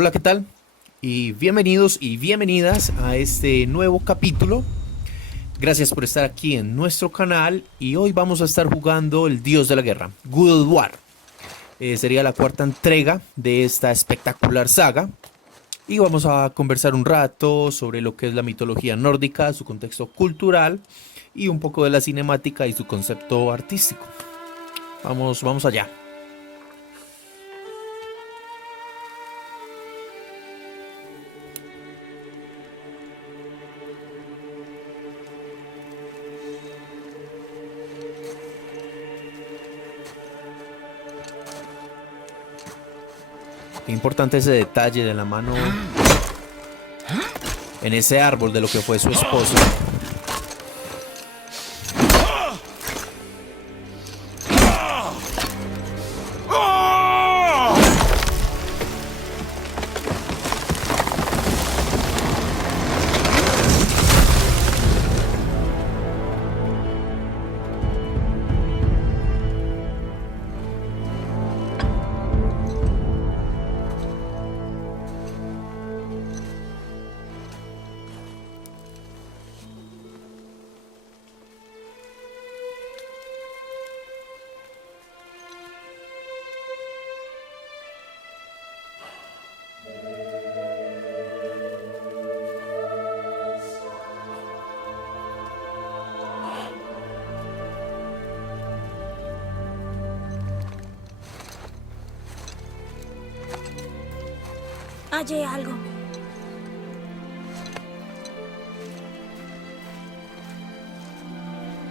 Hola, ¿qué tal? Y bienvenidos y bienvenidas a este nuevo capítulo. Gracias por estar aquí en nuestro canal y hoy vamos a estar jugando el Dios de la Guerra, God of War. Sería la cuarta entrega de esta espectacular saga y vamos a conversar un rato sobre lo que es la mitología nórdica, su contexto cultural y un poco de la cinemática y su concepto artístico. Vamos allá. Qué importante ese detalle de la mano en ese árbol de lo que fue su esposa. Hallé algo.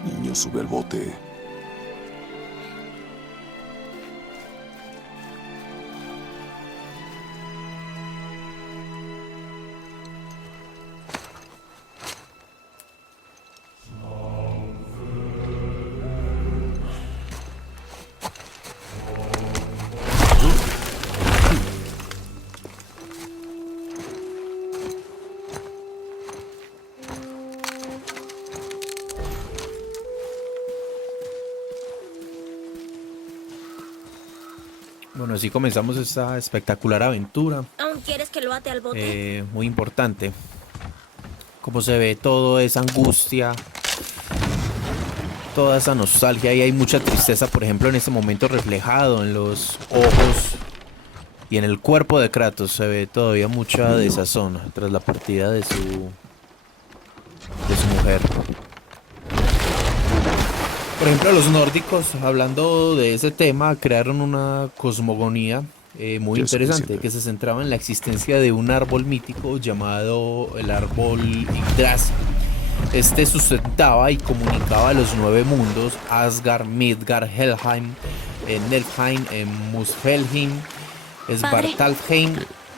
Niño, sube al bote. Bueno, así comenzamos esta espectacular aventura. ¿Aún quieres que lo ate al bote? Muy importante. Cómo se ve todo esa angustia, toda esa nostalgia y hay mucha tristeza, por ejemplo, en este momento reflejado en los ojos y en el cuerpo de Kratos. Se ve todavía mucha desazón tras la partida de su mujer. Por ejemplo, los nórdicos, hablando de ese tema, crearon una cosmogonía muy Ya es interesante suficiente. que se centraba en la existencia de un árbol mítico llamado el árbol Yggdrasil. Este sustentaba y comunicaba los nueve mundos: Asgard, Midgard, Helheim, Niflheim, Muspelheim, Padre. Svartalfheim,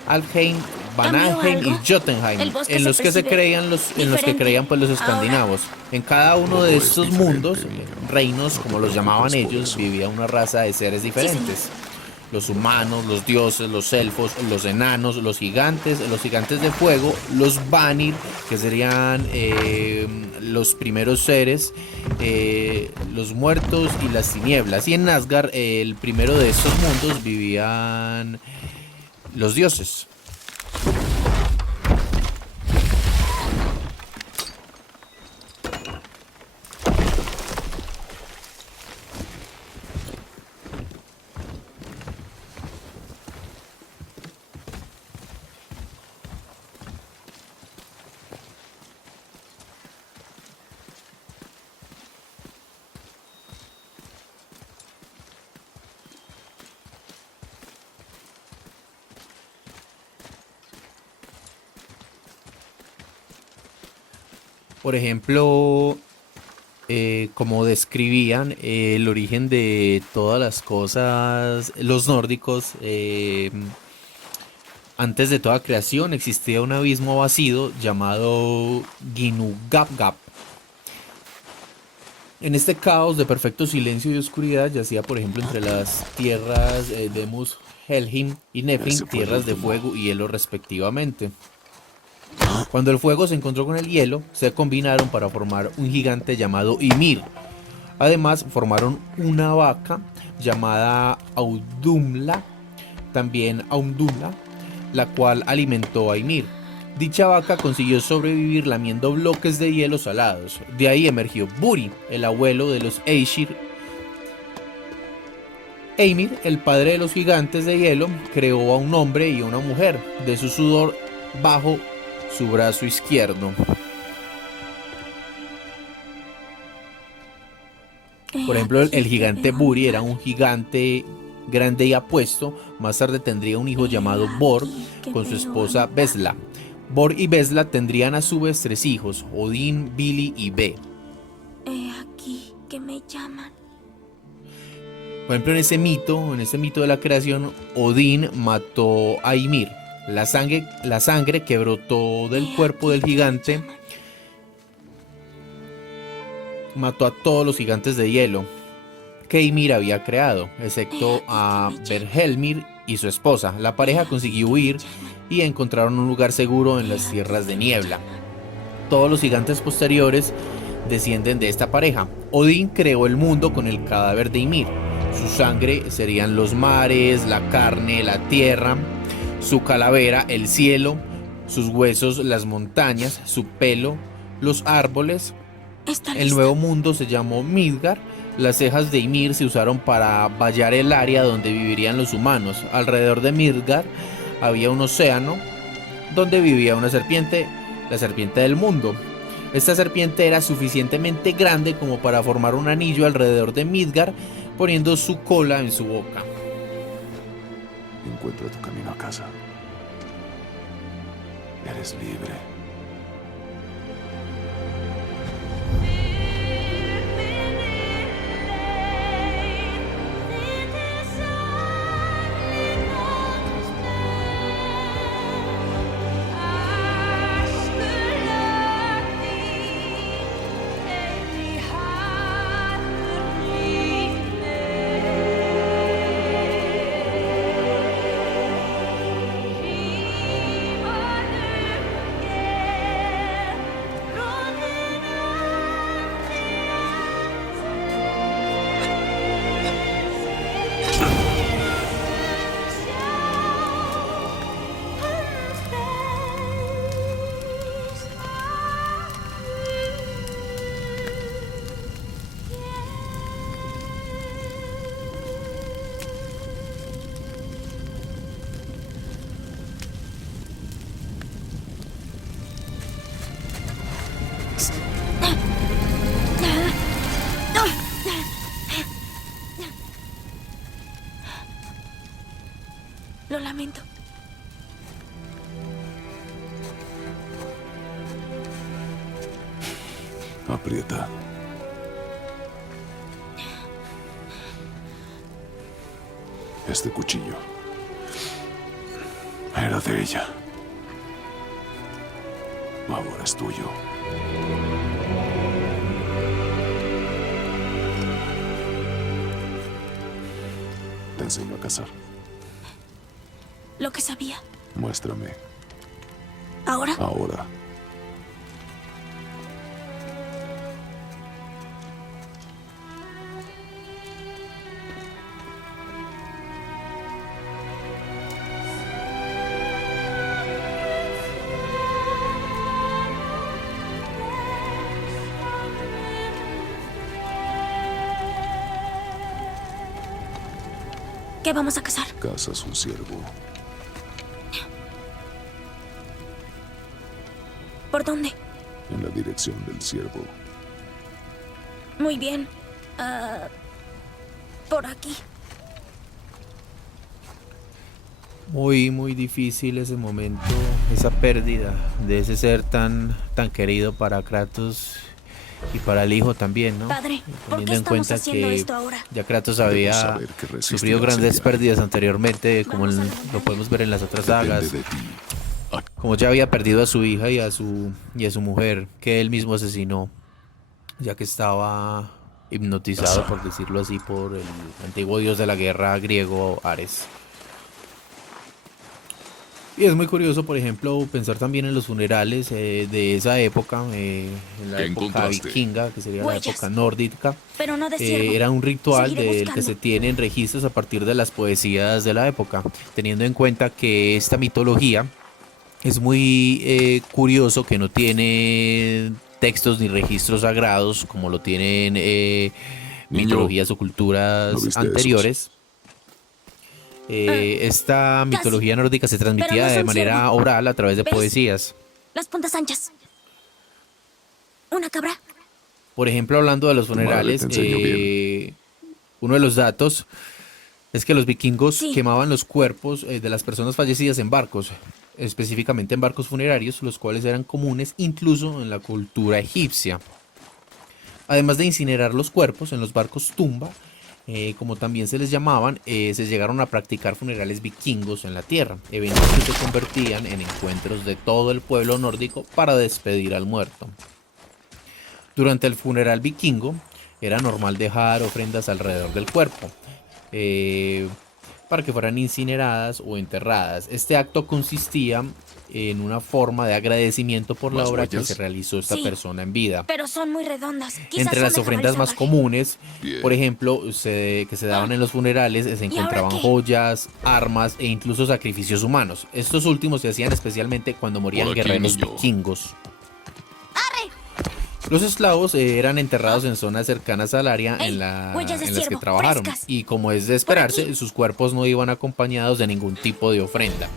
Alfheim, ¿Cambió Vanaheim y algo? Jotunheim, El bosque en se los que se percibe creían en los que diferente creían pues los ahora. escandinavos. En cada uno de Todo es estos diferente, mundos, niño. reinos como No te los llamaban preocupes por ellos, eso. vivía una raza de seres diferentes. Los humanos, los dioses, los elfos, los enanos, los gigantes de fuego, los Vanir, que serían los primeros seres, los muertos y las tinieblas. Y en Asgard, el primero de estos mundos, vivían los dioses. Por ejemplo, como describían el origen de todas las cosas, los nórdicos, antes de toda creación existía un abismo vacío llamado Ginnungagap. En este caos de perfecto silencio y oscuridad yacía, por ejemplo, entre las tierras de Muspelheim y Niflheim, Ese fue el tierras de último. fuego y hielo respectivamente. Cuando el fuego se encontró con el hielo, se combinaron para formar un gigante llamado Ymir. Además, formaron una vaca llamada Audumla, también Audumla, la cual alimentó a Ymir. Dicha vaca consiguió sobrevivir lamiendo bloques de hielo salados. De ahí emergió Buri, el abuelo de los Aesir. Ymir, el padre de los gigantes de hielo, creó a un hombre y a una mujer de su sudor bajo su brazo izquierdo. Por ejemplo, el gigante Buri era un gigante grande y apuesto. Más tarde tendría un hijo llamado Bor con su esposa Besla. Bor y Besla tendrían a su vez 3 hijos, Odín, Vili y Ve. He aquí que me llaman. Por ejemplo, en ese mito de la creación, Odín mató a Ymir. La sangre que brotó del cuerpo del gigante mató a todos los gigantes de hielo que Ymir había creado, excepto a Bergelmir y su esposa. La pareja consiguió huir y encontraron un lugar seguro en las tierras de niebla. Todos los gigantes posteriores descienden de esta pareja. Odín creó el mundo con el cadáver de Ymir. Su sangre serían los mares, la carne, la tierra, su calavera, el cielo, sus huesos, las montañas, su pelo, los árboles. El nuevo mundo se llamó Midgard. Las cejas de Ymir se usaron para vallar el área donde vivirían los humanos. Alrededor de Midgard había un océano donde vivía una serpiente, la serpiente del mundo. Esta serpiente era suficientemente grande como para formar un anillo alrededor de Midgard, poniendo su cola en su boca. Encuentra tu camino a casa. Eres libre. Lo lamento. Aprieta. Este cuchillo era de ella. Ahora es tuyo. Te enseño a cazar. Lo que sabía. Muéstrame. ¿Ahora? Ahora. ¿Qué vamos a cazar? Cazas un ciervo. ¿Por dónde? En la dirección del ciervo. Muy bien. Por aquí. Muy difícil ese momento, esa pérdida de ese ser tan querido para Kratos y para el hijo también, ¿no? Padre, ¿por qué Teniendo en estamos cuenta haciendo que esto ahora? ya Kratos había saber que resistirás sufrido el grandes viaje. pérdidas anteriormente, como lo podemos ver en las otras sagas. Depende de ti. Como ya había perdido a su hija y a su mujer, que él mismo asesinó, ya que estaba hipnotizado, por decirlo así, por el antiguo dios de la guerra griego, Ares. Y es muy curioso, por ejemplo, pensar también en los funerales de esa época, en la ¿Qué época encontraste? vikinga, que sería la Huellas. época nórdica. Pero no de ciervo. Era un ritual Seguiré del que buscando. se tienen registros a partir de las poesías de la época, teniendo en cuenta que esta mitología es muy curioso que no tiene textos ni registros sagrados como lo tienen Niño, mitologías o ¿no culturas viste esos? anteriores. Esta mitología nórdica se Pero transmitía no de son manera ciervo. oral a través de ¿Ves? poesías. Las puntas anchas. ¿Una cabra? Por ejemplo, hablando de los Tu madre funerales, te enseñó uno de los datos es que los vikingos Sí. quemaban los cuerpos de las personas fallecidas en barcos, específicamente en barcos funerarios, los cuales eran comunes incluso en la cultura egipcia. Además de incinerar los cuerpos en los barcos tumba, como también se les llamaban, se llegaron a practicar funerales vikingos en la tierra, eventos que se convertían en encuentros de todo el pueblo nórdico para despedir al muerto. Durante el funeral vikingo era normal dejar ofrendas alrededor del cuerpo para que fueran incineradas o enterradas. Este acto consistía en una forma de agradecimiento por la ¿Más obra que huellas? se realizó esta Sí. persona en vida. Pero son muy redondas. Quizás Entre son las de ofrendas jabalí más salvaje. comunes, Bien. por ejemplo, que se daban en los funerales, se encontraban qué? joyas, armas e incluso sacrificios humanos. Estos últimos se hacían especialmente cuando morían Por aquí, guerreros niño. vikingos. Los esclavos eran enterrados en zonas cercanas al área Ey, en las huellas de que ciervo, trabajaron. frescas. Y como es de aquí. esperarse, sus cuerpos no iban acompañados de ningún tipo de ofrenda.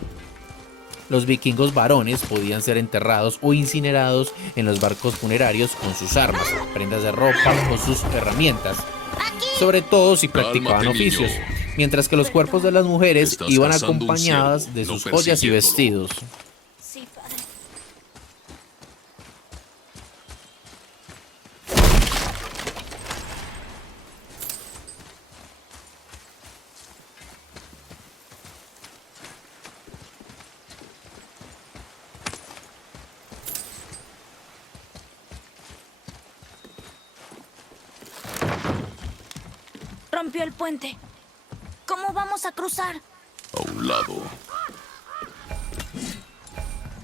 Los vikingos varones podían ser enterrados o incinerados en los barcos funerarios con sus armas, prendas de ropa o sus herramientas, sobre todo si practicaban Cálmate, niño. oficios, mientras que los cuerpos de las mujeres Estás iban cazando un acompañadas ciervo, de no sus joyas y persiguiéndolo. vestidos. Sí, padre. Rompió el puente. ¿Cómo vamos a cruzar? A un lado.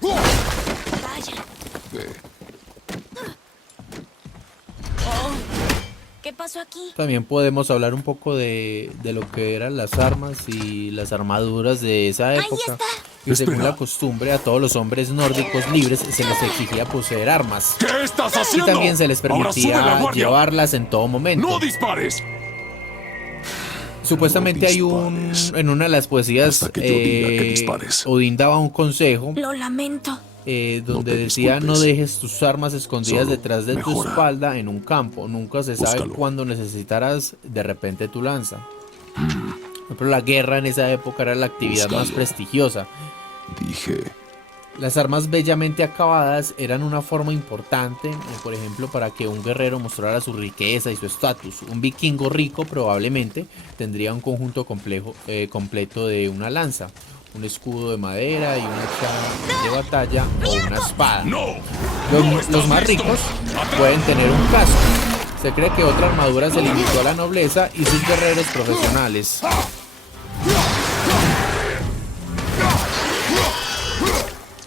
Vaya. Ve. ¿Qué pasó aquí? También podemos hablar un poco de lo que eran las armas y las armaduras de esa Ahí época. está. Y según Espera. la costumbre, a todos los hombres nórdicos libres se les exigía poseer armas. ¿Qué estás Y haciendo? también se les Ahora sube la permitía guardia. llevarlas en todo momento. ¡No dispares! Supuestamente No hay un... dispares. En una de las poesías, Hasta que yo diga que dispares. Odín daba un consejo Lo lamento. donde te decía: no disculpes. dejes tus armas escondidas Solo detrás de tu mejora. espalda en un campo. Nunca se sabe Búscalo. cuándo necesitarás de repente tu lanza. Por ejemplo, la guerra en esa época era la actividad más Búscalo. prestigiosa. Dije, Las armas bellamente acabadas eran una forma importante, por ejemplo, para que un guerrero mostrara su riqueza y su estatus. Un vikingo rico probablemente tendría un conjunto completo de una lanza, un escudo de madera y un hacha de batalla o una espada. ¡no! Los más listo? ricos pueden tener un casco. Se cree que otra armadura se limitó a la nobleza y sus guerreros profesionales.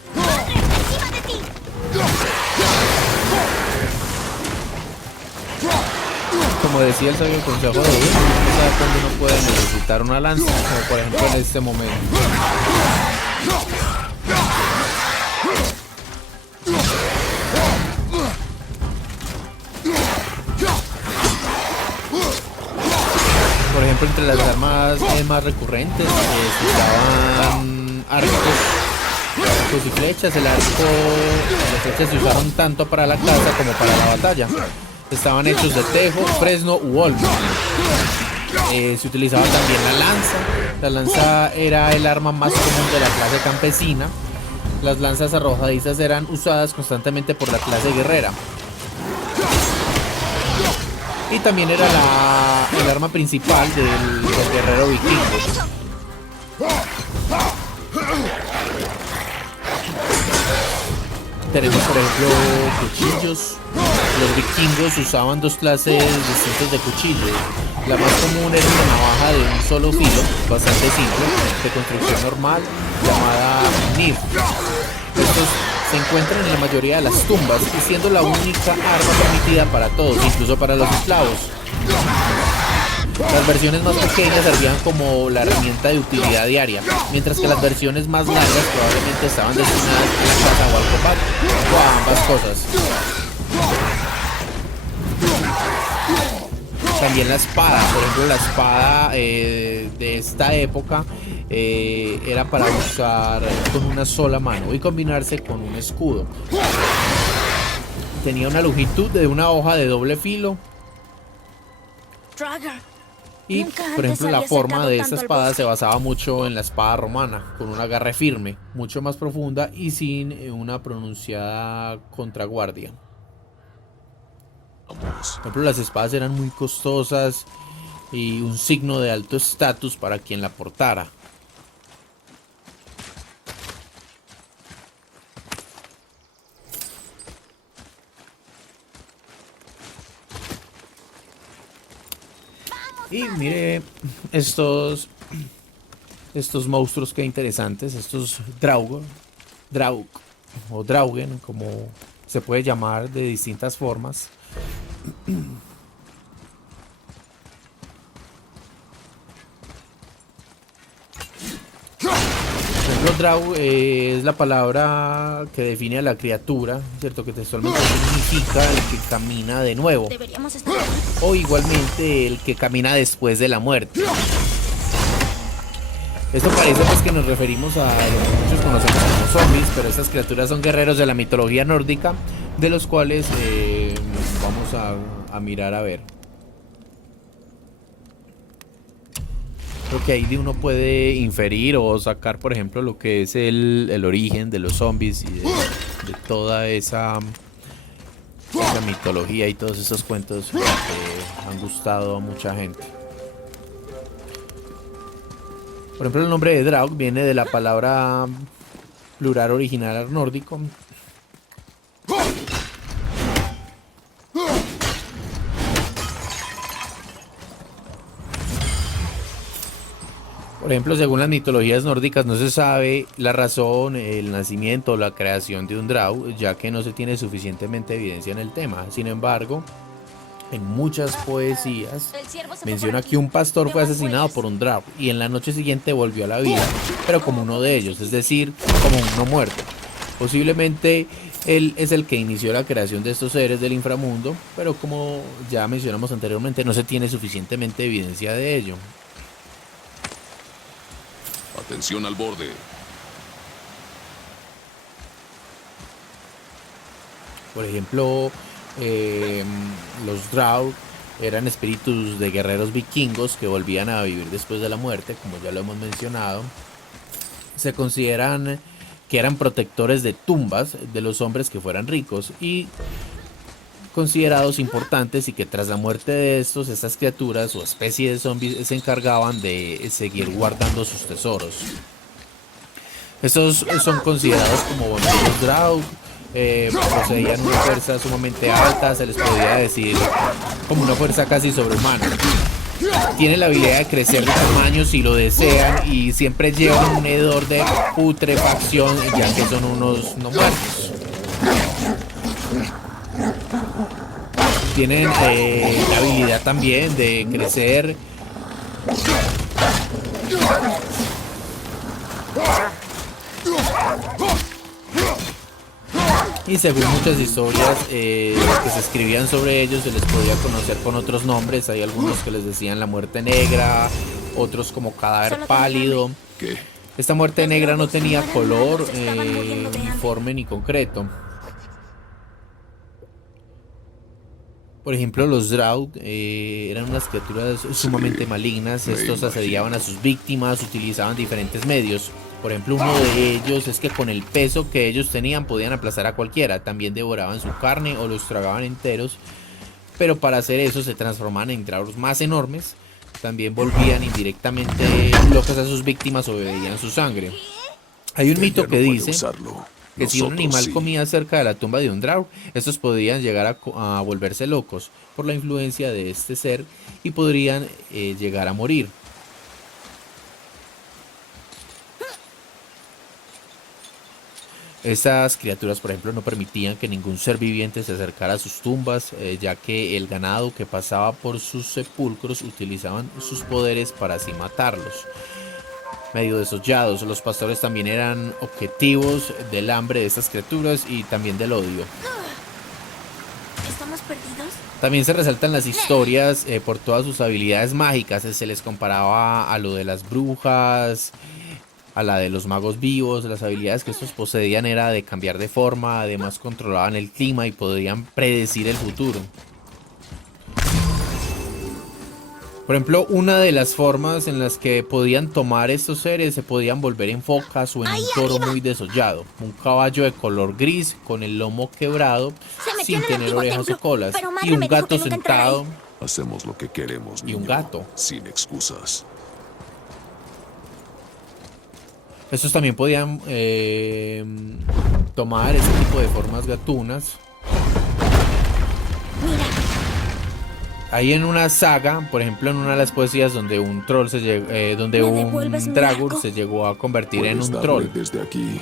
¡Encima de ti! Como decía el sabio consejo de Odín, no sabe cuándo uno puede necesitar una lanza, como por ejemplo en este momento. Por ejemplo, entre las armas más recurrentes se usaban arcos y flechas. El arco y las flechas se usaron tanto para la caza como para la batalla. Estaban hechos de tejo, fresno u olmo. Se utilizaba también la lanza. La lanza era el arma más común de la clase campesina. Las lanzas arrojadizas eran usadas constantemente por la clase guerrera. Y también era el arma principal del guerrero vikingo. Tenemos, por ejemplo, cuchillos. Los vikingos usaban dos clases distintas de cuchillos. La más común era una navaja de un solo filo, bastante simple, de construcción normal, llamada nib. Estos se encuentran en la mayoría de las tumbas y siendo la única arma permitida para todos, incluso para los esclavos. Las versiones más pequeñas servían como la herramienta de utilidad diaria, mientras que las versiones más largas probablemente estaban destinadas a la caza o al combate, o a ambas cosas. También la espada, por ejemplo la espada de esta época era para usar con una sola mano y combinarse con un escudo. Tenía una longitud de una hoja de doble filo. Draugr. Y, Nunca por antes ejemplo, la había forma acercado de tanto esta al espada bosque. se basaba mucho en la espada romana, con un agarre firme, mucho más profunda y sin una pronunciada contraguardia. Vamos. Por ejemplo, las espadas eran muy costosas y un signo de alto estatus para quien la portara. Y mire estos monstruos que interesantes, estos Draug o Draugen, como se puede llamar de distintas formas. Por ejemplo, Draug es la palabra que define a la criatura, ¿cierto? Que textualmente significa el que camina de nuevo, Deberíamos estar aquí. o igualmente el que camina después de la muerte. Esto parece pues que nos referimos a lo que muchos conocemos como zombies, pero estas criaturas son guerreros de la mitología nórdica, de los cuales vamos a mirar a ver. Creo que ahí uno puede inferir o sacar, por ejemplo, lo que es el origen de los zombies y de toda esa mitología y todos esos cuentos que han gustado a mucha gente. Por ejemplo, el nombre de Draug viene de la palabra plural original nórdico. Por ejemplo, según las mitologías nórdicas no se sabe la razón, el nacimiento o la creación de un Draug, ya que no se tiene suficientemente evidencia en el tema. Sin embargo, en muchas poesías El ciervo se fue menciona por que un aquí. pastor Veo fue más asesinado huellas. por un Draug y en la noche siguiente volvió a la vida, pero como uno de ellos, es decir, como un no muerto. Posiblemente él es el que inició la creación de estos seres del inframundo, pero como ya mencionamos anteriormente, no se tiene suficientemente evidencia de ello. Atención al borde. Por ejemplo, los Draug eran espíritus de guerreros vikingos que volvían a vivir después de la muerte, como ya lo hemos mencionado. Se consideran que eran protectores de tumbas de los hombres que fueran ricos y considerados importantes, y que tras la muerte de estos, estas criaturas o especie de zombies se encargaban de seguir guardando sus tesoros. Estos son considerados como vampiros Draug. Poseían una fuerza sumamente alta, se les podría decir como una fuerza casi sobrehumana. Tienen la habilidad de crecer de tamaño si lo desean y siempre llevan un hedor de putrefacción, ya que son unos no muertos. Tienen la habilidad también de crecer y según muchas historias que se escribían sobre ellos se les podía conocer con otros nombres. Hay algunos que les decían la muerte negra, otros como cadáver pálido. ¿Qué? Esta muerte negra no tenía color uniforme ni concreto. Por ejemplo, los Draug eran unas criaturas sumamente malignas. Estos asediaban a sus víctimas, utilizaban diferentes medios. Por ejemplo, uno de ellos es que con el peso que ellos tenían podían aplastar a cualquiera. También devoraban su carne o los tragaban enteros. Pero para hacer eso se transformaban en Draugs más enormes. También volvían indirectamente locas a sus víctimas o bebían su sangre. Hay un mito que No puede dice usarlo. que si un Nosotros animal sí. comía cerca de la tumba de un Drow, estos podrían llegar a volverse locos por la influencia de este ser y podrían llegar a morir. Estas criaturas, por ejemplo, no permitían que ningún ser viviente se acercara a sus tumbas, ya que el ganado que pasaba por sus sepulcros utilizaban sus poderes para así matarlos. Medio desollados, los pastores también eran objetivos del hambre de estas criaturas y también del odio. ¿Estamos perdidos? También se resaltan las historias por todas sus habilidades mágicas. Se les comparaba a lo de las brujas, a la de los magos vivos. Las habilidades que estos poseían era de cambiar de forma, además controlaban el clima y podían predecir el futuro. Por ejemplo, una de las formas en las que podían tomar estos seres se podían volver en focas o en un toro muy desollado, un caballo de color gris con el lomo quebrado Se metió sin en el tener antiguo orejas templo, o colas, pero madre y un me dijo que gato nunca entrara sentado. Hacemos lo que queremos, Y un niño, gato. sin excusas. Estos también podían tomar ese tipo de formas gatunas. Mira, Hay en una saga, por ejemplo en una de las poesías donde un troll donde ¿Me devuelves un mi Dragur arco? se llegó a convertir en Puedes un darle troll. desde aquí.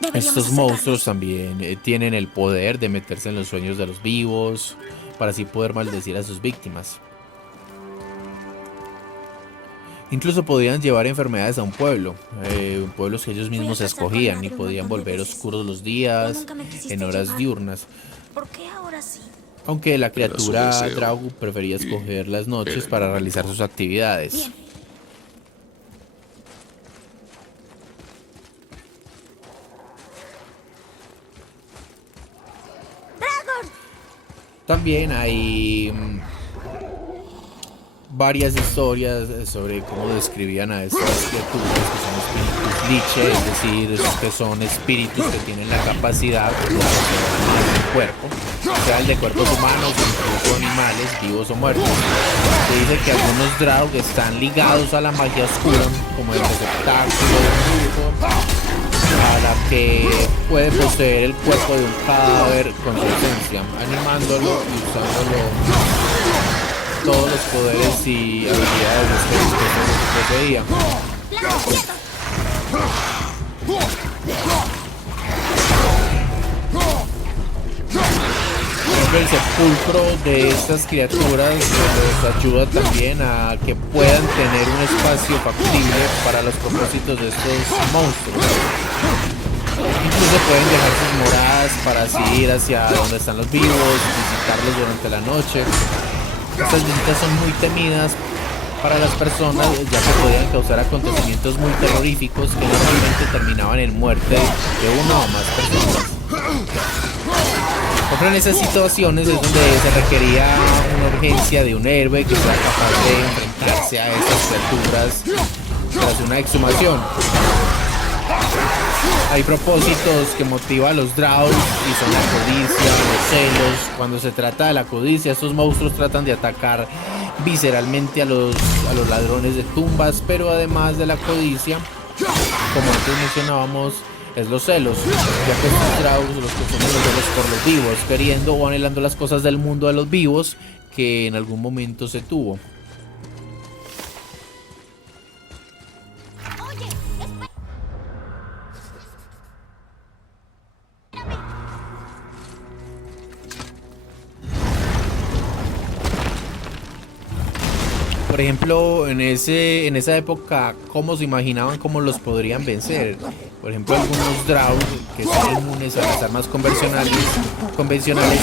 deberíamos Estos acercarnos. monstruos también tienen el poder de meterse en los sueños de los vivos para así poder maldecir a sus víctimas. Incluso podían llevar enfermedades a un pueblo, pueblos que ellos mismos Fui a casar con escogían, madre y un podían montón de volver veces. oscuros los Tú días nunca me quisiste en horas llevar. diurnas. ¿Por qué ahora sí? Aunque la Era su criatura deseo. Draug prefería Y escoger las era noches el para momento. realizar sus actividades. Bien. ¡Dragón! También hay varias historias sobre cómo describían a estas criaturas que son espíritus liche, es decir, que son espíritus que tienen la capacidad de poseer el cuerpo, sea el de cuerpos humanos o incluso animales, vivos o muertos. Se dice que algunos Draug están ligados a la magia oscura, como el receptáculo de un brujo, a la que puede poseer el cuerpo de un cadáver con su esencia, animándolo y usándolo todos los poderes y habilidades de este que poseía. ¡Plano quieto! Por ejemplo, el sepulcro de estas criaturas les ayuda también a que puedan tener un espacio factible para los propósitos de estos monstruos. Incluso pueden dejar sus moradas para así ir hacia donde están los vivos, visitarlos durante la noche. Estas visitas son muy temidas para las personas, ya que podían causar acontecimientos muy terroríficos que normalmente terminaban en muerte de una o más personas. Por ejemplo, en esas situaciones es donde se requería una urgencia de un héroe que sea capaz de enfrentarse a estas criaturas tras una exhumación. Hay propósitos que motivan a los Drow y son la codicia, los celos. Cuando se trata de la codicia, estos monstruos tratan de atacar visceralmente a los ladrones de tumbas, pero además de la codicia, como antes mencionábamos, es los celos, ya que estos Drow los consumen los celos por los vivos, queriendo o anhelando las cosas del mundo de los vivos que en algún momento se tuvo. Oye, Por ejemplo, en esa época, ¿cómo se imaginaban cómo los podrían vencer? Por ejemplo, algunos Drow que son inmunes a las armas convencionales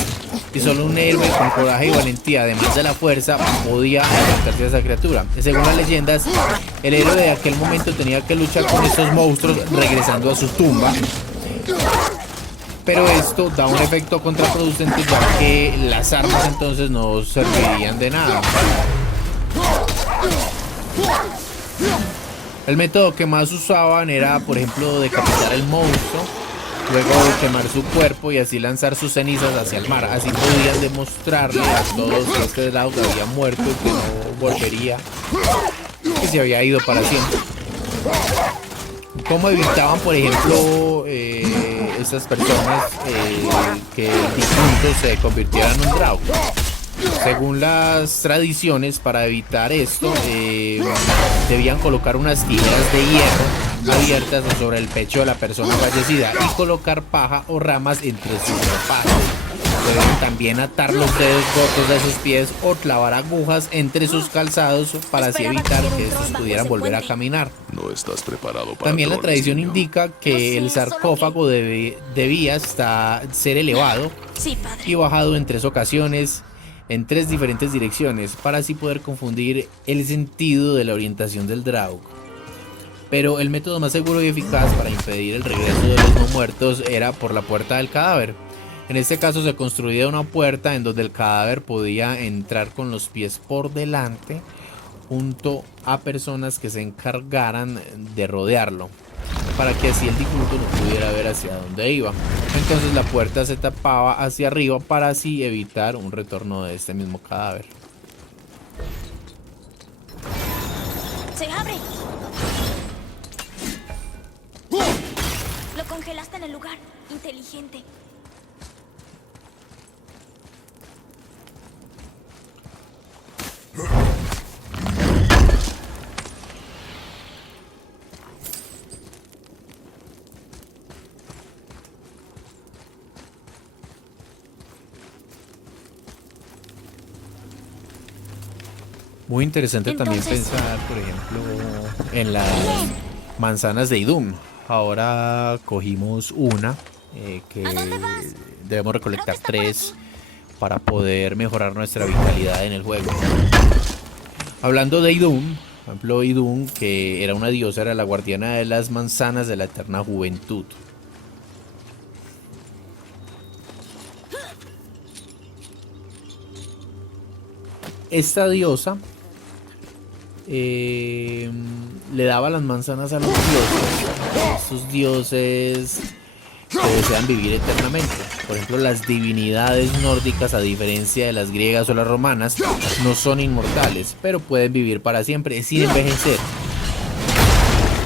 y solo un héroe con coraje y valentía, además de la fuerza, podía enfrentarse a esa criatura. Según las leyendas, el héroe de aquel momento tenía que luchar con estos monstruos regresando a su tumba. Pero esto da un efecto contraproducente, ya que las armas entonces no servirían de nada. El método que más usaban era, por ejemplo, decapitar el monstruo, luego quemar su cuerpo y así lanzar sus cenizas hacia el mar. Así podían demostrarle a todos que este Draug había muerto y que no volvería, que se había ido para siempre. ¿Cómo evitaban, por ejemplo, estas personas que el difunto se convirtiera en un Draug? Según las tradiciones, para evitar esto, debían colocar unas tijeras de hierro abiertas sobre el pecho de la persona fallecida y colocar paja o ramas entre sus ropajes. Pueden también atar los dedos cortos de sus pies o clavar agujas entre sus calzados para así evitar que estos pudieran volver a caminar. No estás preparado para También la drones, tradición niño. indica que el sarcófago debía ser elevado Sí, padre. y bajado en 3 ocasiones, en 3 diferentes direcciones, para así poder confundir el sentido de la orientación del Draug. Pero el método más seguro y eficaz para impedir el regreso de los no muertos era por la puerta del cadáver. En este caso se construía una puerta en donde el cadáver podía entrar con los pies por delante, junto a personas que se encargaran de rodearlo, para que así el difunto no pudiera ver hacia dónde iba. Entonces la puerta se tapaba hacia arriba para así evitar un retorno de este mismo cadáver. ¡Se abre! Lo congelaste en el lugar. Inteligente. Muy interesante también Entonces, pensar, por ejemplo, en las manzanas de Idum. Ahora cogimos una que ¿A dónde vas? debemos recolectar Creo que está por 3 para poder mejorar nuestra vitalidad en el juego. Hablando de Idum, por ejemplo, Idum, que era una diosa, era la guardiana de las manzanas de la eterna juventud. Esta diosa le daba las manzanas a los dioses. Estos dioses que desean vivir eternamente. Por ejemplo, las divinidades nórdicas, a diferencia de las griegas o las romanas, no son inmortales, pero pueden vivir para siempre sin envejecer.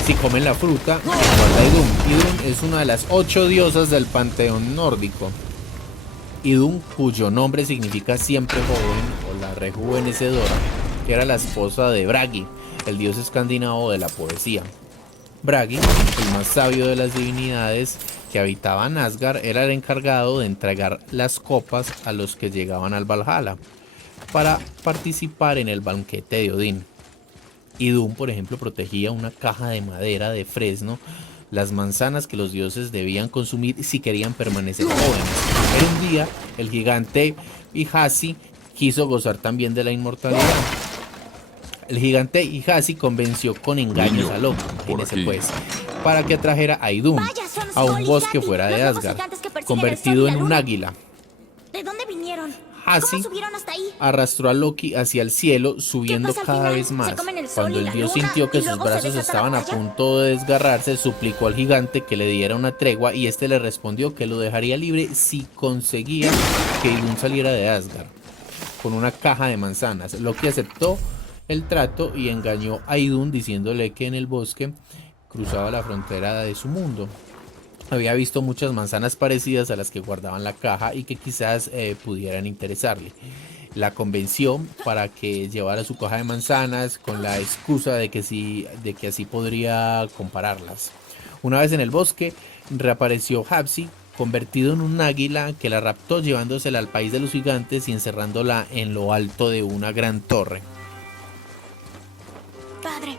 Si comen la fruta, igual a Idun. Idun es una de las 8 diosas del panteón nórdico. Idun, cuyo nombre significa siempre joven o la rejuvenecedora, que era la esposa de Bragi, el dios escandinavo de la poesía. Bragi, el más sabio de las divinidades que habitaban Asgard, era el encargado de entregar las copas a los que llegaban al Valhalla para participar en el banquete de Odín. Idun, por ejemplo, protegía una caja de madera de fresno, las manzanas que los dioses debían consumir si querían permanecer jóvenes. Pero un día, el gigante Ihasi quiso gozar también de la inmortalidad. El gigante Ihasi convenció con engaños a Loki, imagínese pues, para que atrajera a Idun Vaya, son a un Skoll y bosque Hati, fuera los de nuevos Asgard, gigantes que persiguen convertido el sol y en la un luna. águila. ¿De dónde vinieron? Hasi ¿Cómo subieron hasta ahí? arrastró a Loki hacia el cielo, subiendo pasa al cada final? vez ¿Se más. comen el sol Cuando y el la dios luna sintió que y sus luego se brazos desata la estaban a batalla? punto de desgarrarse, suplicó al gigante que le diera una tregua y este le respondió que lo dejaría libre si conseguía que Idun saliera de Asgard con una caja de manzanas. Loki aceptó el trato y engañó a Idun diciéndole que en el bosque cruzaba la frontera de su mundo. Había visto muchas manzanas parecidas a las que guardaban la caja y que quizás pudieran interesarle. La convenció para que llevara su caja de manzanas con la excusa de que así podría compararlas. Una vez en el bosque, reapareció Hapsi, convertido en un águila que la raptó llevándosela al país de los gigantes y encerrándola en lo alto de una gran torre. Padre,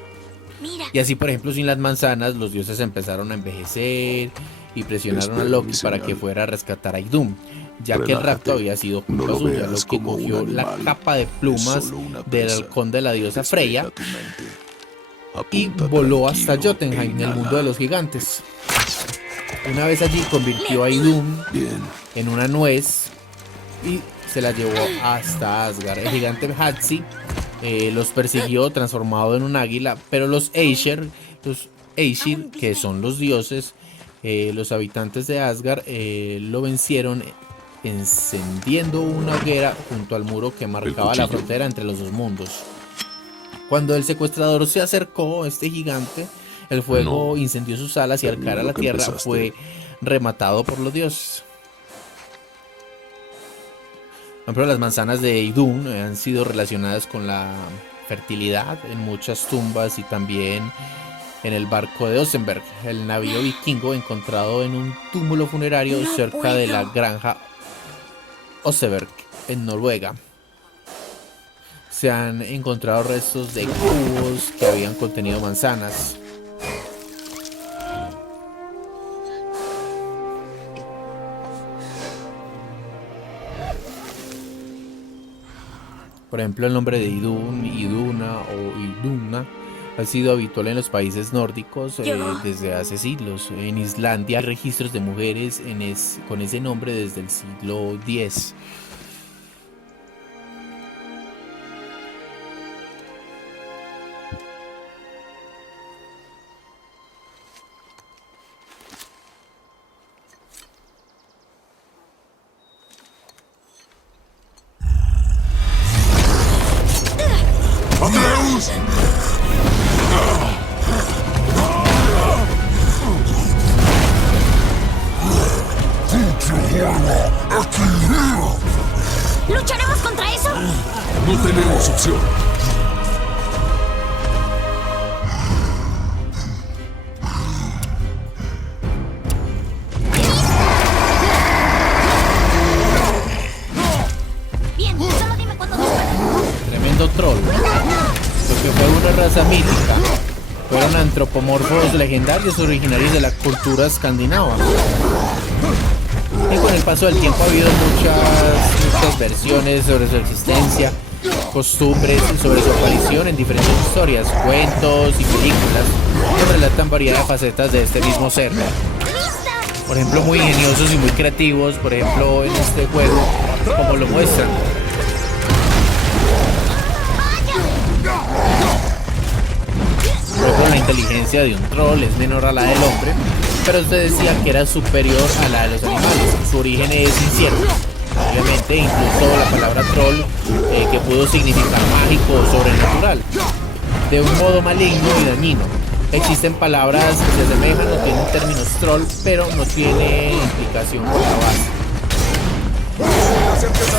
mira. Y así, por ejemplo, sin las manzanas, los dioses empezaron a envejecer y presionaron a Espera Loki mi para señal. que fuera a rescatar a Idun, ya que el Relájate. rapto había sido culpa No lo suya. veas Loki como un cogió la animal. capa de Es plumas solo una del presa. halcón de la diosa Despeja Freya tu mente. y Apunta voló hasta tranquilo Jotunheim, e en el inhala. mundo de los gigantes. Una vez allí convirtió a Idun Bien. en una nuez y se la llevó hasta Asgard. El gigante Hatsi los persiguió transformado en un águila, pero los Aesir, que son los dioses, los habitantes de Asgard, lo vencieron encendiendo una hoguera junto al muro que marcaba la frontera entre los dos mundos. Cuando el secuestrador se acercó, este gigante El fuego No. incendió sus alas y al Termina caer a lo la que tierra empezaste. fue rematado por los dioses. Por ejemplo, las manzanas de Idun han sido relacionadas con la fertilidad en muchas tumbas y también en el barco de Osenberg, el navío vikingo encontrado en un túmulo funerario No cerca de la puedo. granja Oseberg, en Noruega. Se han encontrado restos de cubos que habían contenido manzanas. Por ejemplo, el nombre de Idun, Iduna o Iduna ha sido habitual en los países nórdicos Yo. desde hace siglos. En Islandia hay registros de mujeres con ese nombre desde el siglo X. ¡Atreus! ¿Lucharemos contra eso? No tenemos opción. Bien, solo dime cuándo disparar. Tremendo troll. Lo que fue una raza mítica. Fueron antropomorfos legendarios originarios de la cultura escandinava. Y con el paso del tiempo ha habido muchas versiones sobre su existencia, costumbres y sobre su aparición en diferentes historias, cuentos y películas que relatan variedad de facetas de este mismo ser. Por ejemplo, muy ingeniosos y muy creativos, por ejemplo, en este juego, como lo muestran. Por ejemplo, la inteligencia de un troll es menor a la del hombre, pero se decía que era superior a la de los animales. Su origen es incierto. Obviamente, incluso la palabra troll, que pudo significar mágico o sobrenatural, de un modo maligno y dañino. Existen palabras que se asemejan o tienen términos troll, pero no tiene implicación con la base,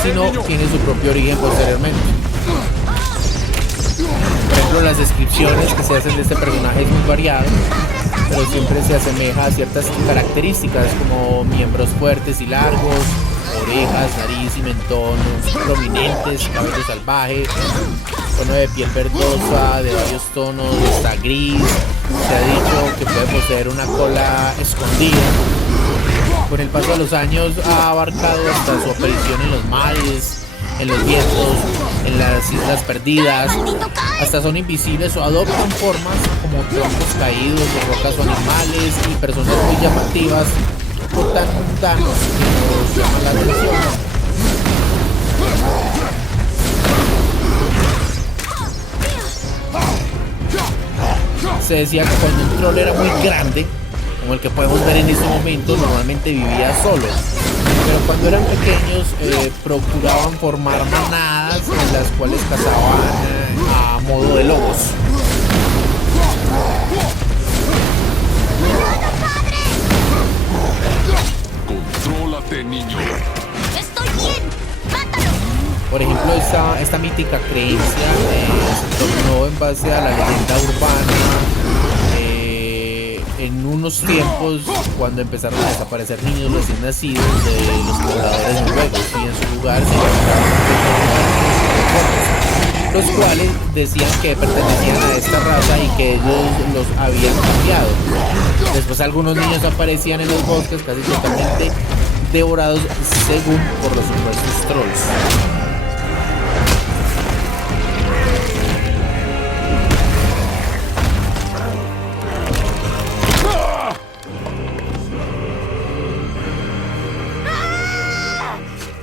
sino tiene su propio origen posteriormente. Por ejemplo, las descripciones que se hacen de este personaje es muy variado, pero siempre se asemeja a ciertas características como miembros fuertes y largos, orejas, nariz y mentón prominentes, cabello salvaje, tono de piel verdosa, de varios tonos, hasta gris. Se ha dicho que puede poseer una cola escondida. Con el paso de los años ha abarcado hasta su aparición en los mares, en los vientos, en las islas perdidas. Hasta son invisibles o adoptan formas como troncos caídos de rocas o animales y personas muy llamativas o tan mundanos que nos llaman la atención. Se decía que cuando un troll era muy grande, como el que podemos ver en estos momentos, normalmente vivía solo. Pero cuando eran pequeños procuraban formar manadas en las cuales cazaban a modo de lobos. Contrólate, niño. ¡Estoy bien! ¡Mátalo! Por ejemplo, esta mítica creencia se tornó en base a la leyenda urbana en unos tiempos cuando empezaron a desaparecer niños recién nacidos de los pobladores noruegos y en su lugar se encontraban los cuales decían que pertenecían a esta raza y que ellos los habían cambiado. Después algunos niños aparecían en los bosques casi totalmente devorados según por los supuestos trolls.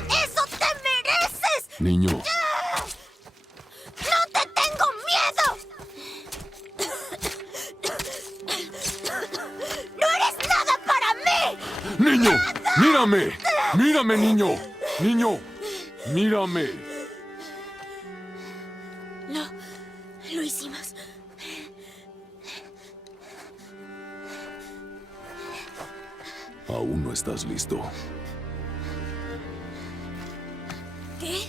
¡Eso te mereces! Niño, ¡No te tengo miedo! ¡No eres nada para mí! niño, mírame. Mírame, niño. Niño, mírame. Lo hicimos. Aún no estás listo. ¿Qué?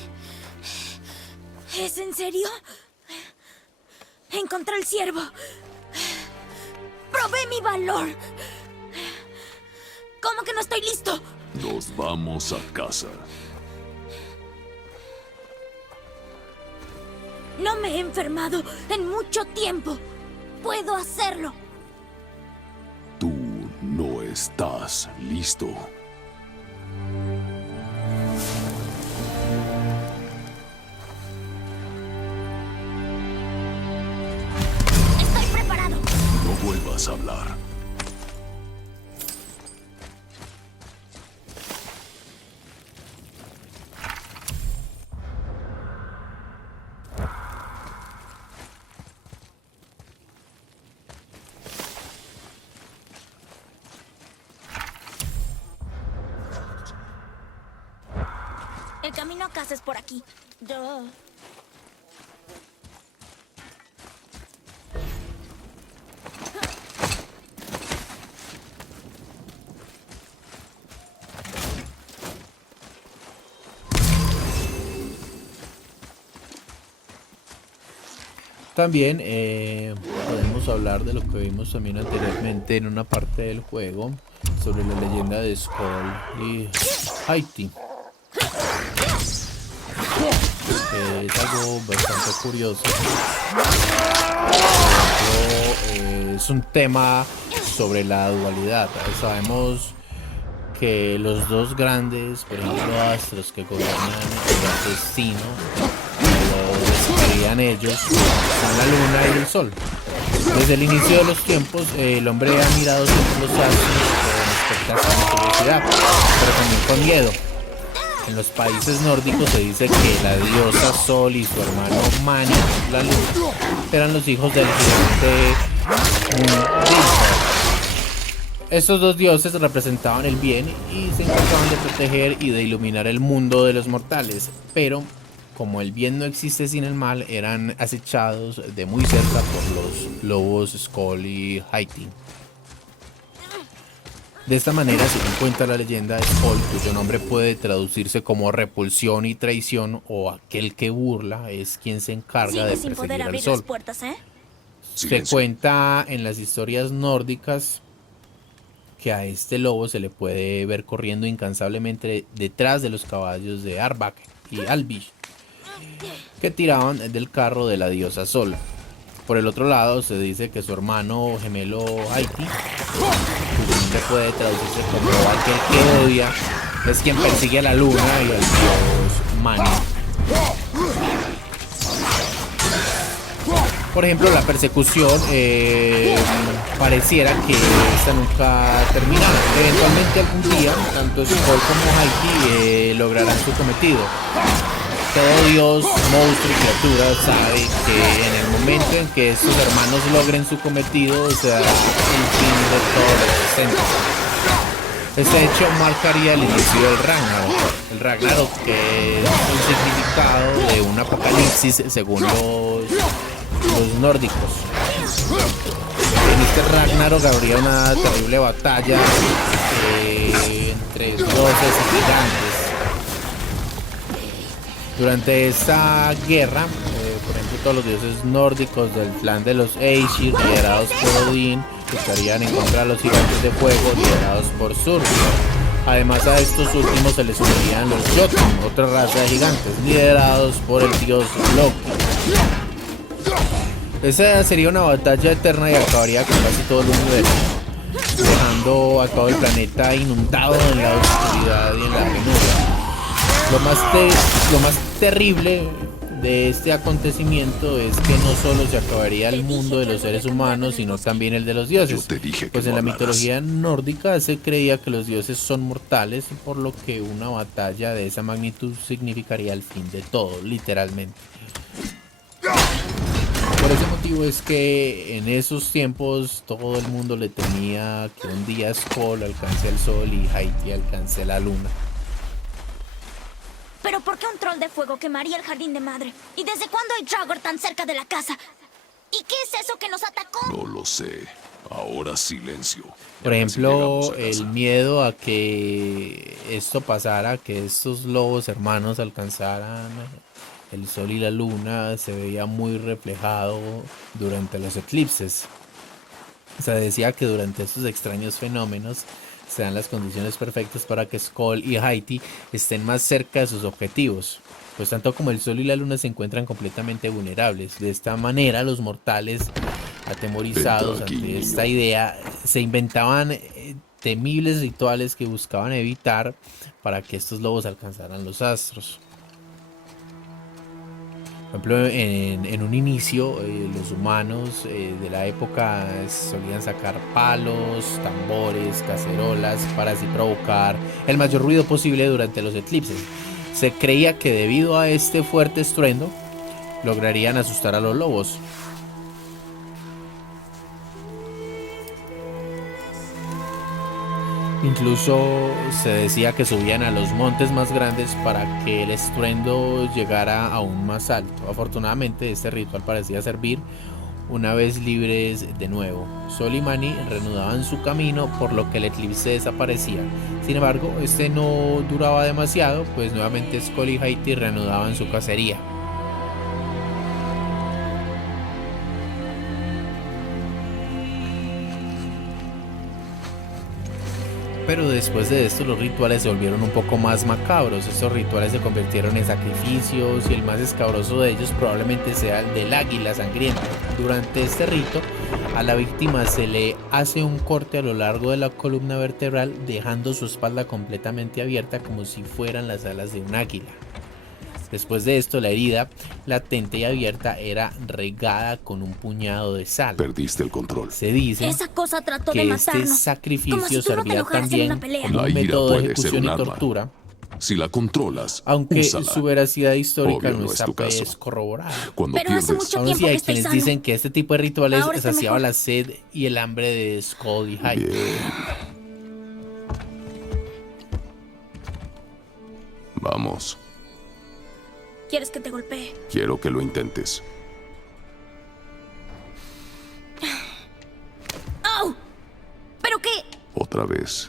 ¿Es en serio? Encontré el ciervo. Probé mi valor. ¿Cómo que no estoy listo? Nos vamos a casa. No me he enfermado en mucho tiempo. Puedo hacerlo. Tú no estás listo. Estoy preparado. No vuelvas a hablar. El camino a casa es por aquí. Yo... También podemos hablar de lo que vimos también anteriormente en una parte del juego sobre la leyenda de Skull y Haiti. Es algo bastante curioso. Es un tema sobre la dualidad. Sabemos que los dos grandes, por ejemplo, astros que gobiernan el destino, lo describían ellos, son la luna y el sol. Desde el inicio de los tiempos, el hombre ha mirado siempre los astros con expectación y curiosidad, pero también con miedo. En los países nórdicos se dice que la diosa Sol y su hermano Mani, la luz, eran los hijos del gigante Mundilfar. Estos dos dioses representaban el bien y se encargaban de proteger y de iluminar el mundo de los mortales, pero como el bien no existe sin el mal, eran acechados de muy cerca por los lobos Skull y Haiti. De esta manera, según cuenta la leyenda, Skull, cuyo nombre puede traducirse como repulsión y traición o aquel que burla, es quien se encarga de Sigue sin poder perseguir al abrir sol. las puertas, ¿eh? Se Silencio. cuenta en las historias nórdicas que a este lobo se le puede ver corriendo incansablemente detrás de los caballos de Arbak y Albish, que tiraban del carro de la diosa Sol. Por el otro lado, se dice que su hermano gemelo Haiti, cuyo nombre puede traducirse como aquel que odia, es quien persigue a la luna y al dios Mani. Por ejemplo, la persecución pareciera que esta nunca terminará. Eventualmente algún día, tanto Skull como Haiti lograrán su cometido. Todo dios, monstruo y criatura sabe que en el momento en que estos hermanos logren su cometido será el fin de todo lo existente. Este hecho marcaría el inicio del Ragnarok. El Ragnarok, que es un significado de un apocalipsis según los nórdicos. En este Ragnarok habría una terrible batalla entre dioses y gigantes. Durante esta guerra, por ejemplo, todos los dioses nórdicos del clan de los Aesir, liderados por Odín, buscarían encontrar a los gigantes de fuego, liderados por Surtur. Además, a estos últimos se les unirían los Jotun, otra raza de gigantes, liderados por el dios Loki. Esa sería una batalla eterna y acabaría con casi todo el universo, dejando a todo el planeta inundado en la oscuridad y en la penumbra. Lo más terrible de este acontecimiento es que no solo se acabaría el mundo de los seres humanos, sino también el de los dioses. Yo te dije que Pues en no la hablaras. mitología nórdica se creía que los dioses son mortales, por lo que una batalla de esa magnitud significaría el fin de todo, literalmente. Por ese motivo es que en esos tiempos todo el mundo le temía que un día Skull alcance el sol y Haiti alcance la luna. ¿Pero por qué un troll de fuego quemaría el jardín de madre? ¿Y desde cuándo hay Draugr tan cerca de la casa? ¿Y qué es eso que nos atacó? No lo sé. Ahora silencio. Por Ya casi ejemplo, llegamos a casa. el miedo a que esto pasara, que estos lobos hermanos alcanzaran el sol y la luna, se veía muy reflejado durante los eclipses. Se decía que durante estos extraños fenómenos se dan las condiciones perfectas para que Skull y Haiti estén más cerca de sus objetivos, pues tanto como el sol y la luna se encuentran completamente vulnerables. De esta manera, los mortales, atemorizados Entra aquí, ante niño. esta idea, se inventaban temibles rituales que buscaban evitar para que estos lobos alcanzaran los astros. Por ejemplo, en un inicio, los humanos de la época solían sacar palos, tambores, cacerolas para así provocar el mayor ruido posible durante los eclipses. Se creía que debido a este fuerte estruendo lograrían asustar a los lobos. Incluso se decía que subían a los montes más grandes para que el estruendo llegara aún más alto. Afortunadamente, este ritual parecía servir una vez libres de nuevo. Sol y Mani reanudaban su camino, por lo que el eclipse desaparecía. Sin embargo, este no duraba demasiado, pues nuevamente Skull y Haiti reanudaban su cacería. Pero después de esto los rituales se volvieron un poco más macabros. Estos rituales se convirtieron en sacrificios y el más escabroso de ellos probablemente sea el del águila sangrienta. Durante este rito a la víctima se le hace un corte a lo largo de la columna vertebral, dejando su espalda completamente abierta como si fueran las alas de un águila. Después de esto, la herida latente y abierta era regada con un puñado de sal. Perdiste el control. Se dice Esa cosa trató de que este matarnos. Como sacrificio si tú no te servía enojaras en también una pelea. como La un ira método de puede ser ejecución un y arma. tortura, Si la controlas, aunque úsala. su veracidad histórica Obvio, no no es está tu caso. pues corroborada. Cuando Pero hace pierdes, mucho Aún tiempo así hay que estoy quienes sano. dicen que este tipo de rituales Ahora estoy saciaba mejor. la sed y el hambre de Skull y Haiti. bien. Vamos, ¿Quieres que te golpee? quiero que lo intentes. ¡Au! ¿Pero qué? Otra vez.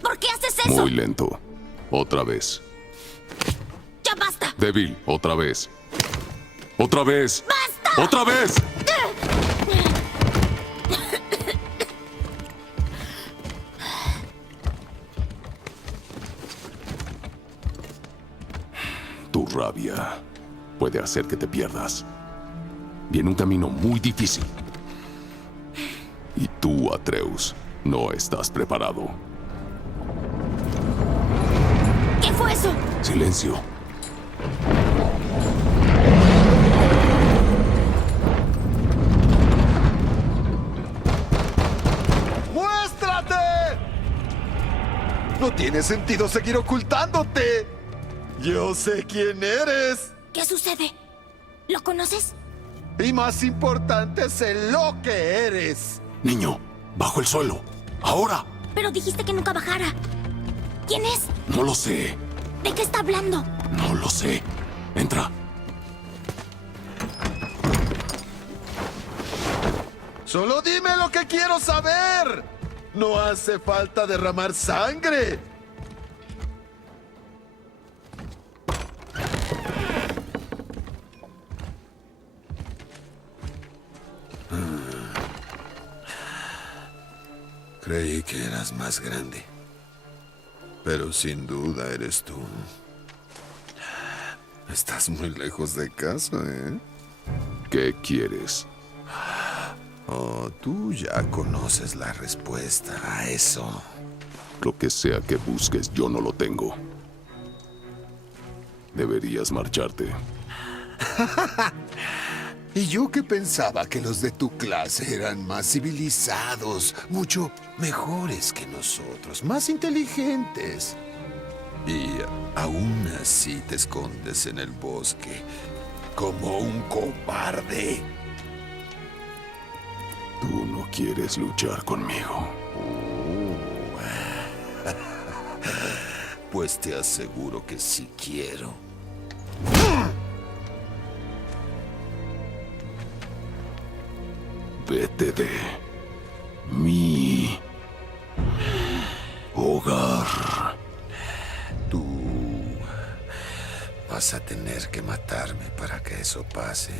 ¿Por qué haces eso? Muy lento. Otra vez. ¡Ya basta! Débil. Otra vez. Otra vez. ¡Basta! ¡Otra vez! Tu rabia puede hacer que te pierdas. Viene un camino muy difícil. Y tú, Atreus, no estás preparado. ¿Qué fue eso? Silencio. ¡Muéstrate! No tiene sentido seguir ocultándote. Yo sé quién eres. ¿Qué sucede? ¿Lo conoces? Y más importante, sé lo que eres. Niño, bajo el suelo. Ahora. Pero dijiste que nunca bajara. ¿Quién es? No lo sé. ¿De qué está hablando? No lo sé. Entra. Solo dime lo que quiero saber. No hace falta derramar sangre. Creí que eras más grande. Pero sin duda eres tú. Estás muy lejos de casa, ¿eh? ¿Qué quieres? Oh, tú ya conoces la respuesta a eso. Lo que sea que busques, yo no lo tengo. Deberías marcharte. Y yo que pensaba que los de tu clase eran más civilizados, mucho mejores que nosotros, más inteligentes. Y aún así te escondes en el bosque como un cobarde. Tú no quieres luchar conmigo. Pues te aseguro que sí quiero. Vete de mi hogar. Tú vas a tener que matarme para que eso pase.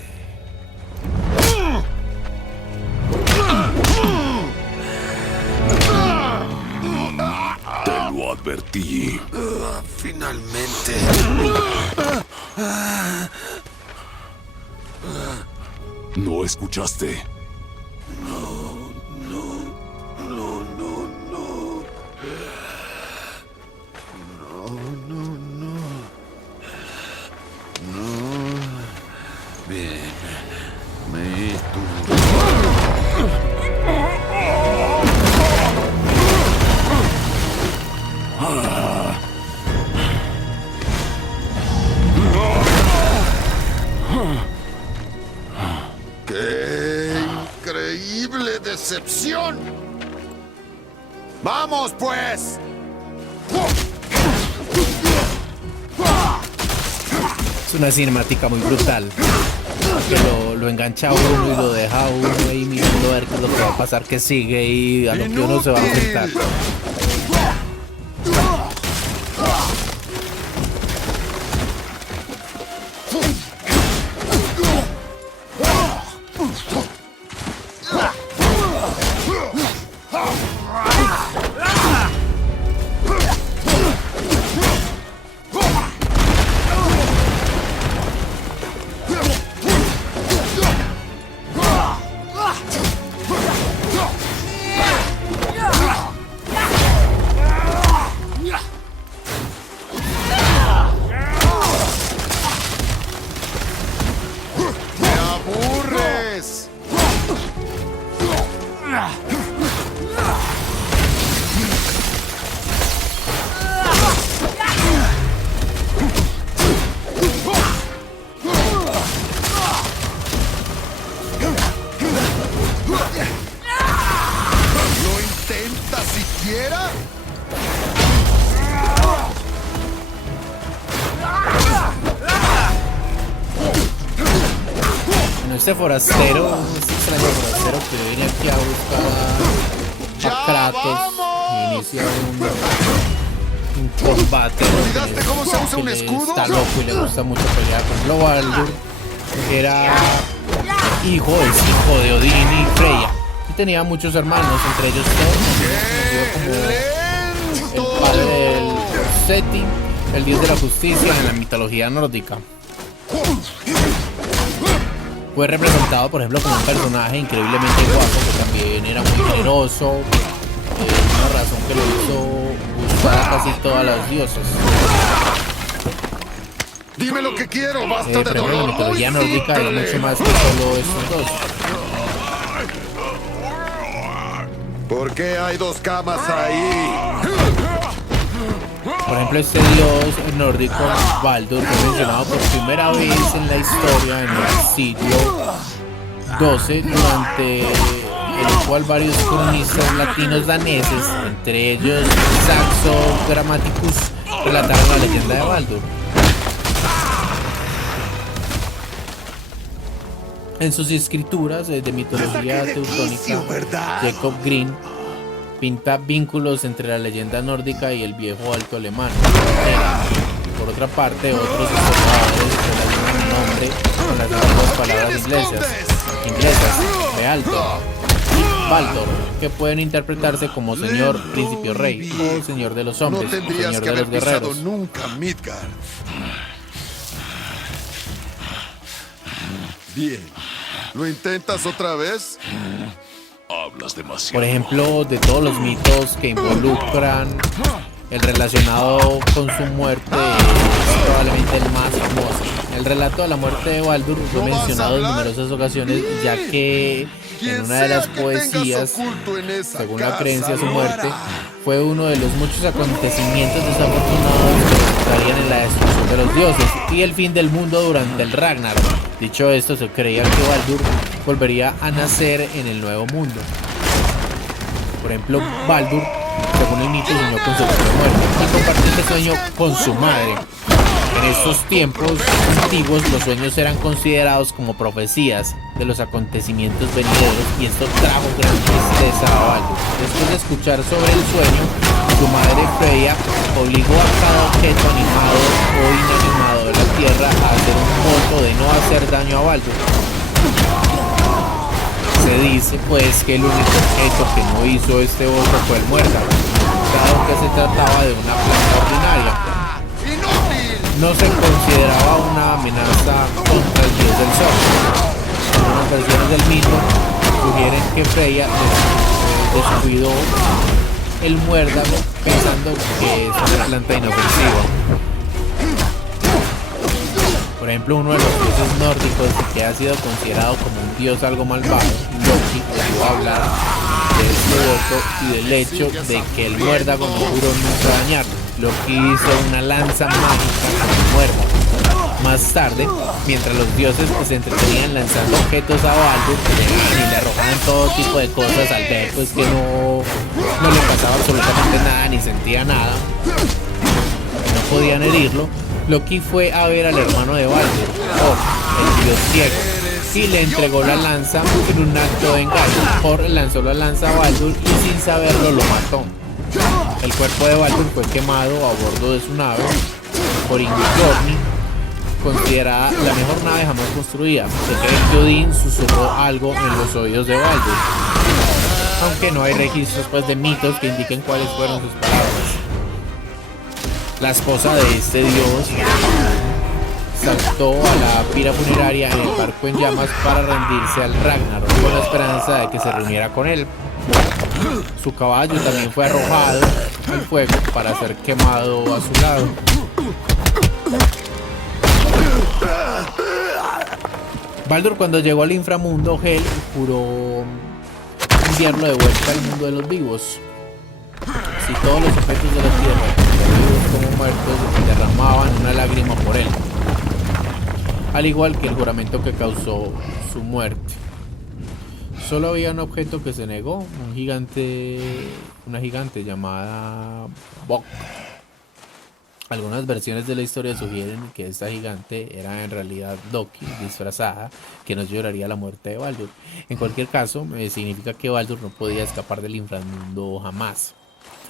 Te lo advertí. Finalmente. ¿No escuchaste? Bien. Me tú. ¡Qué increíble decepción! ¡Vamos, pues! Es una cinemática muy brutal. Que lo engancha a uno y lo deja a uno ahí mirando a ver qué es lo que va a pasar, que sigue y a lo que uno se va a enfrentar. Este forastero, este extraño forastero que viene aquí a buscar a Kratos y inicia un combate. ¿Olvidaste cómo se usa un escudo? Está loco y le gusta mucho pelear. Por ejemplo, Baldur era hijo de Odín y Freya y tenía muchos hermanos, entre ellos Thor, como el padre del Seti, el dios de la justicia en la mitología nórdica. Fue representado, por ejemplo, como un personaje increíblemente guapo, que también era muy generoso, una razón que lo hizo buscar a casi todas las diosas. Dime lo que quiero, basta de Pero en la dolor. mitología nórdica hay mucho más que solo estos dos. ¿Por qué hay dos camas ahí? Por ejemplo, este dios nórdico, Baldur, fue mencionado por primera vez en la historia en el siglo XII, durante el cual varios cronistas latinos daneses, entre ellos Saxo Grammaticus, relataron la leyenda de Baldur. En sus escrituras de mitología teutónica, Jacob Grimm pinta vínculos entre la leyenda nórdica y el viejo alto alemán. Por otra parte, otros historiadores relacionan el nombre con las antiguas palabras inglesas, Bealto y Baldur, que pueden interpretarse como señor, príncipe o rey, o señor de los hombres, No tendrías señor que de los haber pisado guerreros. nunca Midgard. Bien. ¿Lo intentas otra vez? Hablas demasiado. Por ejemplo, de todos los mitos que involucran el relacionado con su muerte, es probablemente el más famoso. El relato de la muerte de Baldur fue mencionado en numerosas ocasiones, ya que en una de las poesías, según la creencia, su muerte fue uno de los muchos acontecimientos desafortunados que resultarían en la destrucción de los dioses y el fin del mundo durante el Ragnarok. Dicho esto, se creía que Baldur volvería a nacer en el nuevo mundo. Por ejemplo, Baldur, según el mito, soñó con su propia muerte y compartió este sueño con su madre. En estos tiempos antiguos los sueños eran considerados como profecías de los acontecimientos venideros y esto trajo gran tristeza a Baldur. Después de escuchar sobre el sueño, su madre Freya obligó a cada objeto animado o inanimado de la tierra a hacer un voto de no hacer daño a Baldur. Se dice pues que el único objeto que no hizo este voto fue el muérdago, dado que se trataba de una planta ordinaria. No se consideraba una amenaza contra el dios del sol. Algunas versiones del mito sugieren que Freya descuidó el muérdago pensando que es una planta inofensiva. Por ejemplo, uno de los dioses nórdicos que ha sido considerado como un dios algo malvado, Loki, llegó a hablar de este voto y del hecho de que el muérdago no juró nunca dañarlo. Loki hizo una lanza mágica con el muérdago. Más tarde, mientras los dioses se entretenían lanzando objetos a Baldur, llegaban y le arrojaban todo tipo de cosas al ver pues que no le pasaba absolutamente nada ni sentía nada, no podían herirlo. Loki fue a ver al hermano de Baldur, Thor, el dios ciego, y le entregó la lanza en un acto de venganza. Thor lanzó la lanza a Baldur y sin saberlo lo mató. El cuerpo de Baldur fue quemado a bordo de su nave por Ingithorni, considerada la mejor nave jamás construida. Se cree que Odín susurró algo en los oídos de Baldur, aunque no hay registros pues de mitos que indiquen cuáles fueron sus palabras. La esposa de este dios saltó a la pira funeraria en el barco en llamas para rendirse al Ragnarok con la esperanza de que se reuniera con él. Su caballo también fue arrojado al fuego para ser quemado a su lado. Baldur, cuando llegó al inframundo, Hel juró enviarlo de vuelta al mundo de los vivos. Si todos los objetos de la tierra, tanto vivos como muertos, derramaban una lágrima por él, al igual que el juramento que causó su muerte. Solo había un objeto que se negó, una gigante llamada Bok. Algunas versiones de la historia sugieren que esta gigante era en realidad Loki disfrazada, que nos lloraría la muerte de Baldur. En cualquier caso, significa que Baldur no podía escapar del inframundo jamás.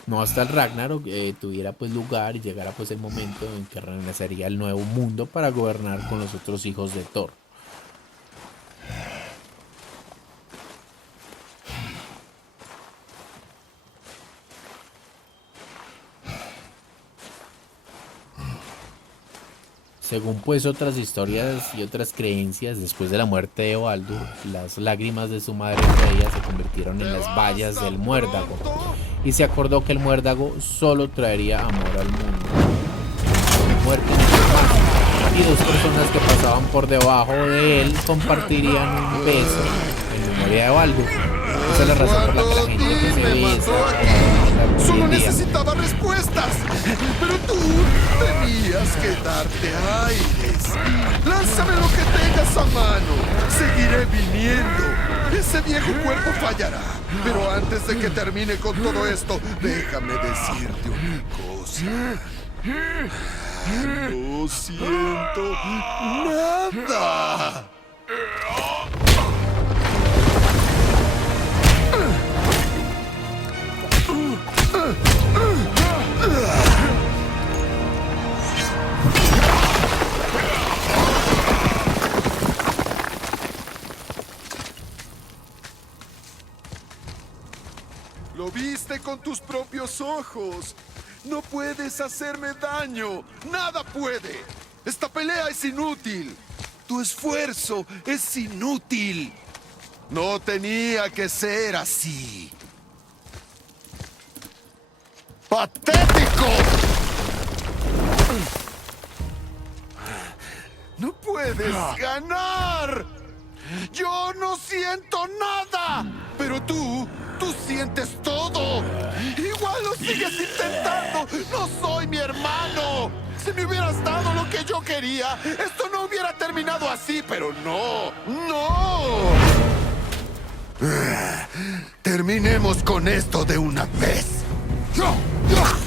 No hasta el Ragnarok tuviera pues lugar y llegara pues el momento en que renacería el nuevo mundo para gobernar con los otros hijos de Thor. Según pues otras historias y otras creencias, después de la muerte de Baldur, las lágrimas de su madre Freya se convirtieron en las bayas del muérdago, y se acordó que el muérdago solo traería amor al mundo. Muerte más, y dos personas que pasaban por debajo de él compartirían un beso en memoria de Baldur. Esa es la razón por la que la gente que se besa Solo necesitaba respuestas, pero tú tenías que darte aires. Lánzame lo que tengas a mano. Seguiré viniendo. Ese viejo cuerpo fallará. Pero antes de que termine con todo esto, déjame decirte una cosa. No siento nada. Lo viste con tus propios ojos. No puedes hacerme daño. Nada puede. Esta pelea es inútil. Tu esfuerzo es inútil. No tenía que ser así. ¡Patético! ¡No puedes ganar! ¡Yo no siento nada! Pero tú sientes todo. Igual lo sigues intentando. ¡No soy mi hermano! Si me hubieras dado lo que yo quería, esto no hubiera terminado así, pero no. ¡No! Terminemos con esto de una vez. ¡No puedo!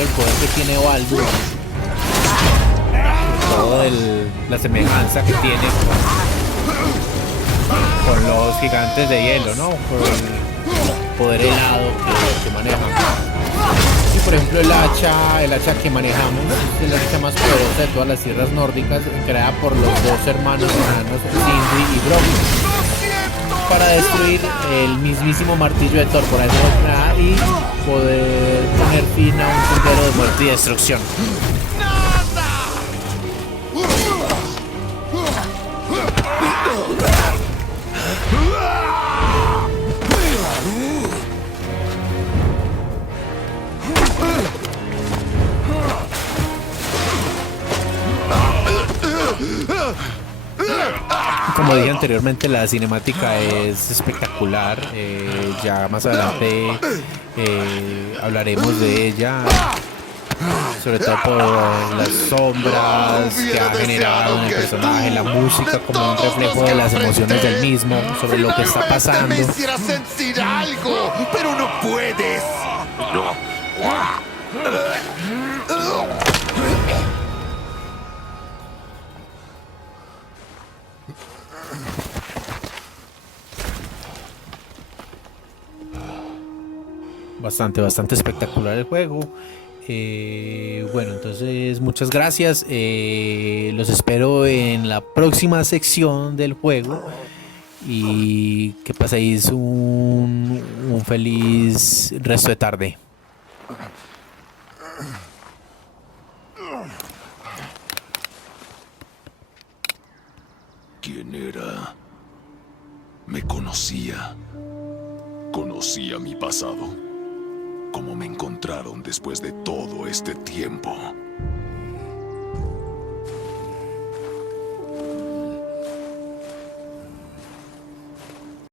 el poder que tiene Baldur, toda la semejanza que tiene con los gigantes de hielo, ¿no? Por el poder helado que manejan. Y por ejemplo el hacha que manejamos es la hacha más poderosa de todas las tierras nórdicas, creada por los dos hermanos enanos, Sindri y Brogni, para destruir el mismísimo martillo de Thor. Por eso fue creada y poder poner fin a un sendero de muerte y destrucción. Como dije anteriormente, la cinemática es espectacular. Ya más adelante hablaremos de ella, sobre todo por las sombras que ha generado en el personaje, la música como un reflejo de las emociones del mismo, sobre lo que está pasando. Me hiciera sentir algo, pero no puedes. Bastante espectacular el juego. Bueno, entonces muchas gracias. Los espero en la próxima sección del juego. Y que paséis un feliz resto de tarde. ¿Quién era? Me conocía. Conocía mi pasado. ¿Cómo me encontraron después de todo este tiempo?